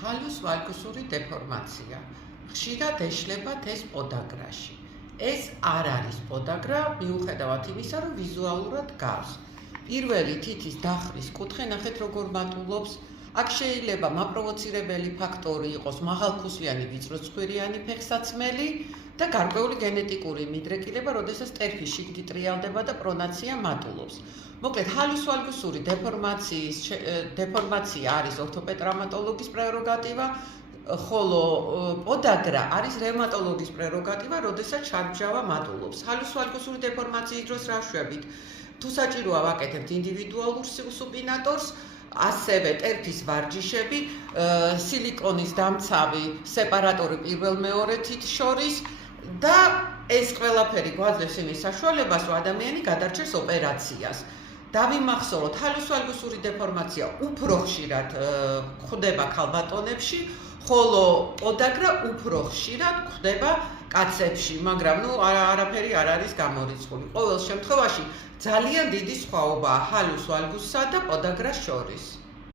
ჰალუს ვალგუსური დეფორმაცია. ხშირად ეშლებათ ეს პოდაგრაში. ეს არ არის პოდაგრა, მიუხედავად იმისა, რომ ვიზუალურად გავს. პირველი თითის დახრის კუთხე ნახეთ როგორ მატულობს. აქ შეიძლება მაპროვოცირებელი ფაქტორი იყოს მაღალქუსლიანი ვიწროცხვირიანი ფეხსაცმელი და გარკვეული გენეტიკური მიდრეკილება, როდესაც ტერფი შიგნით ტრიალდება და პრონაცია მატულობს. მოკლედ, ჰალუს ვალგუსური დეფორმაცია არის ორთოპედრამატოლოგის პრეროგატივა, ხოლო პოდაგრა არის რევმატოლოგის პრეროგატივა, როდესაც შარდმჟავა მატულობს. ჰალუს ვალგუსური დეფორმაციის დროს რა ვშვებით? თუ საჭიროა ვაკეთებთ ინდივიდუალურ სუპინატორს, ასევე ტერფის ვარჯიშები, სილიკონის დამცავი სეპარატორი პირველ-მეორე თით შორის და ეს ყველაფერი გვაძლევს იმის საშუალებას, რომ ადამიანი გადარჩეს ოპერაციას. დავიმახსოვროთ, ჰალუს ვალგუსური დეფორმაცია უფრო ხშირად ხდება ქალბატონებში, ხოლო პოდაგრა უფრო ხშირად ხდება კაცებში, მაგრამ არაფერი არ არის გამორიცხული. ყოველ შემთხვევაში ძალიან დიდი სხვაობაა ჰალუს ვალგუსსა და პოდაგრას შორის.